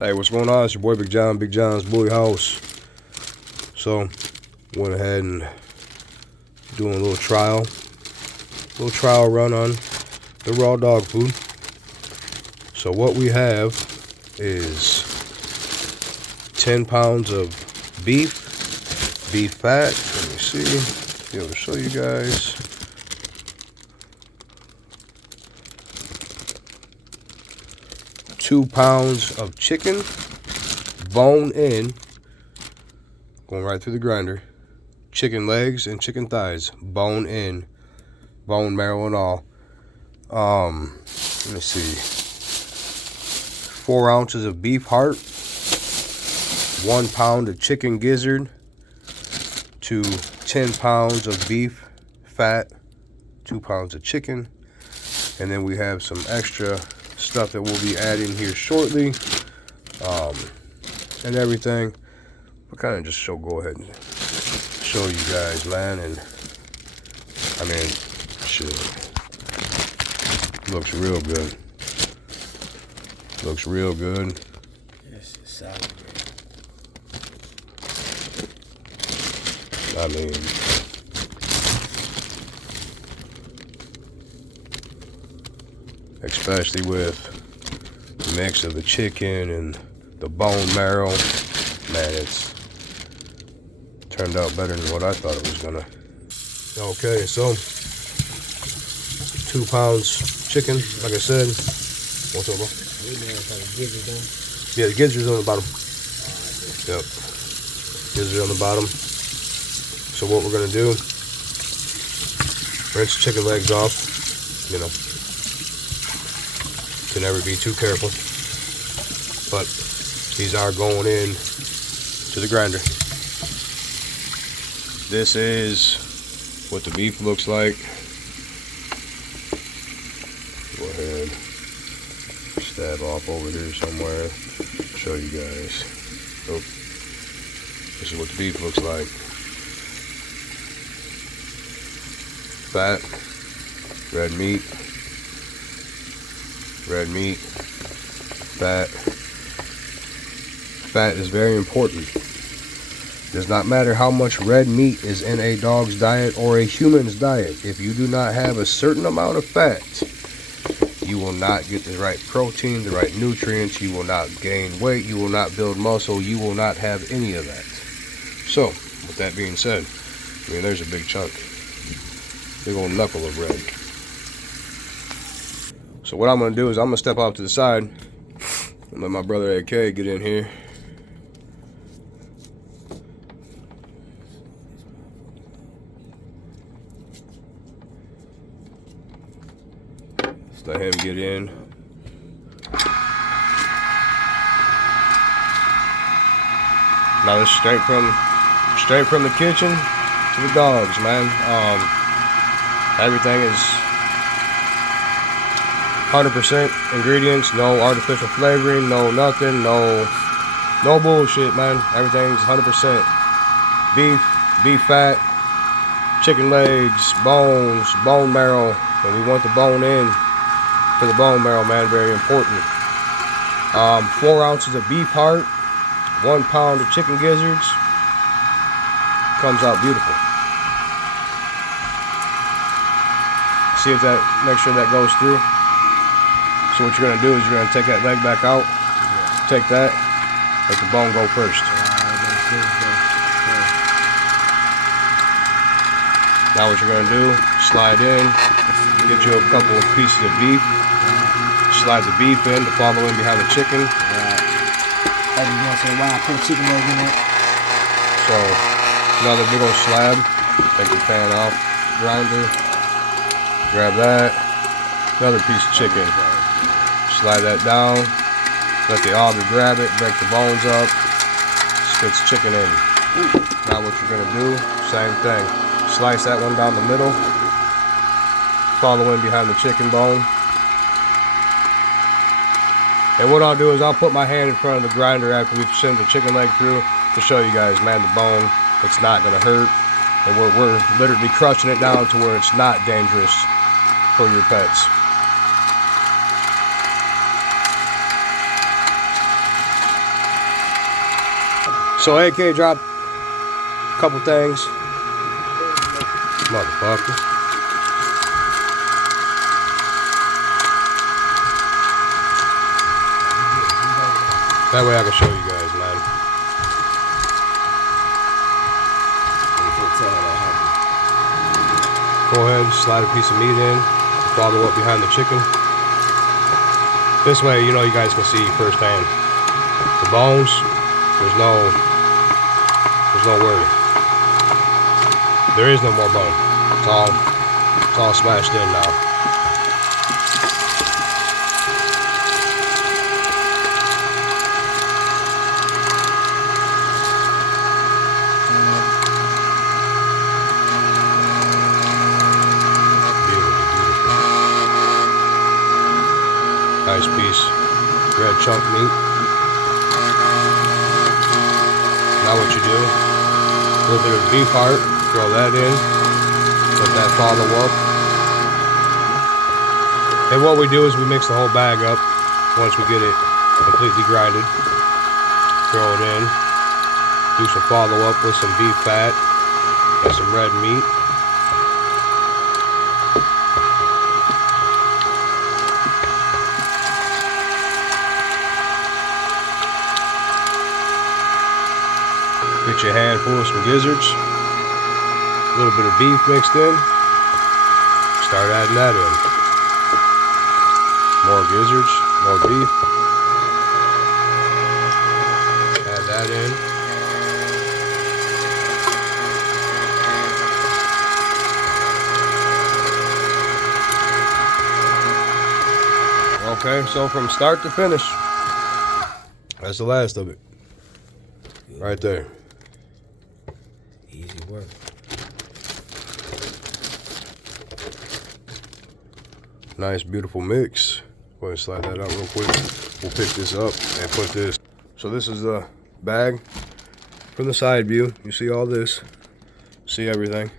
Hey, what's going on? It's your boy Big John, Big John's Bully House. So, went ahead and doing a little trial run on the raw dog food. So what we have is 10 pounds of beef fat. Let me see, be able to show you guys. Two pounds of chicken, bone in, going right through the grinder. Chicken legs and chicken thighs, bone in, bone marrow and all. Let me see. 4 ounces of beef heart, 1 pound of chicken gizzard, to 10 pounds of beef fat, 2 pounds of chicken, and then we have some extra stuff that we'll be adding here shortly, and everything. But kind of just go ahead and show you guys, man. And I mean, shit, looks real good. Looks real good. Yes, it's solid. I mean, especially with the mix of the chicken and the bone marrow, man, it's turned out better than what I thought it was gonna. Okay, so 2 pounds chicken, like I said. What's up, bro? Yeah, the gizzard's on the bottom. Yep, gizzard on the bottom. So what we're gonna do, rinse the chicken legs off, you know. Can never be too careful, but these are going in to the grinder. This is what the beef looks like. Go ahead, stab off over here somewhere, show you guys. Oh, this is what the beef looks like. Fat, red meat, fat. Fat is very important. It does not matter how much red meat is in a dog's diet or a human's diet. If you do not have a certain amount of fat, you will not get the right protein, the right nutrients. You will not gain weight. You will not build muscle. You will not have any of that. So, with that being said, I mean, there's a big chunk. Big old knuckle of red. So what I'm going to do is I'm going to step off to the side and let my brother AK get in here. Just let him get in. Now this is straight from the kitchen to the dogs, man. Everything is 100% ingredients, no artificial flavoring, no nothing, no bullshit, man. Everything's 100% beef fat, chicken legs, bones, bone marrow, and we want the bone in to the bone marrow, man. Very important. 4 ounces of beef heart, 1 pound of chicken gizzards. Comes out beautiful. See if that, make sure that goes through. So what you're gonna do is you're gonna take that leg back out, take that, let the bone go first. Now what you're gonna do, slide in, get you a couple of pieces of beef, slide the beef in to follow in behind the chicken. Every once in a while, I put a chicken leg in it. So another big old slab, take the pan off, grinder, grab that, another piece of chicken. Slide that down, let the auger grab it, break the bones up, spits chicken in. Now what you're gonna do, same thing. Slice that one down the middle, follow in behind the chicken bone. And what I'll do is I'll put my hand in front of the grinder after we've sent the chicken leg through to show you guys, man, the bone, it's not gonna hurt. And we're literally crushing it down to where it's not dangerous for your pets. So AK dropped a couple things. Motherfucker. That way I can show you guys, man. Go ahead and slide a piece of meat in. Follow up behind the chicken. This way, you know, you guys can see firsthand. The bones, there's no worry. There is no more bone. It's all smashed in now. Nice piece, red chunk meat. Now what you do, a little bit of beef heart, throw that in, let that follow up. And what we do is we mix the whole bag up once we get it completely grinded. Throw it in, do some follow up with some beef fat and some red meat. Get your handful of some gizzards, a little bit of beef mixed in, start adding that in. More gizzards, more beef, add that in. Okay, so from start to finish, that's the last of it, right there. Easy work. Nice, beautiful mix. Go ahead and slide that out real quick. We'll pick this up and put this. So this is the bag from the side view. You see all this. See everything.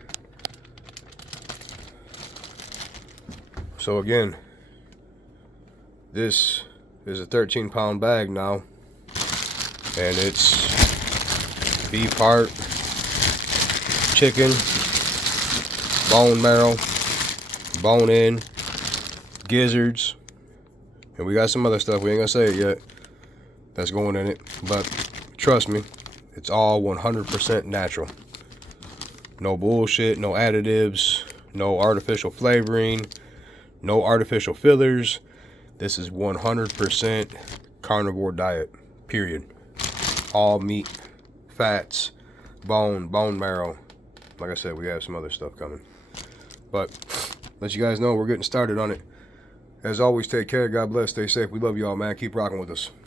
So again, this is a 13-pound bag now. And it's beef heart, chicken, bone marrow, bone in, gizzards, and we got some other stuff, we ain't gonna say it yet, that's going in it, but trust me, it's all 100% natural. No bullshit, no additives, no artificial flavoring, no artificial fillers. This is 100% carnivore diet, period. All meat, fats, bone marrow. Like I said, we have some other stuff coming. But let you guys know we're getting started on it. As always, take care. God bless. Stay safe. We love you all, man. Keep rocking with us.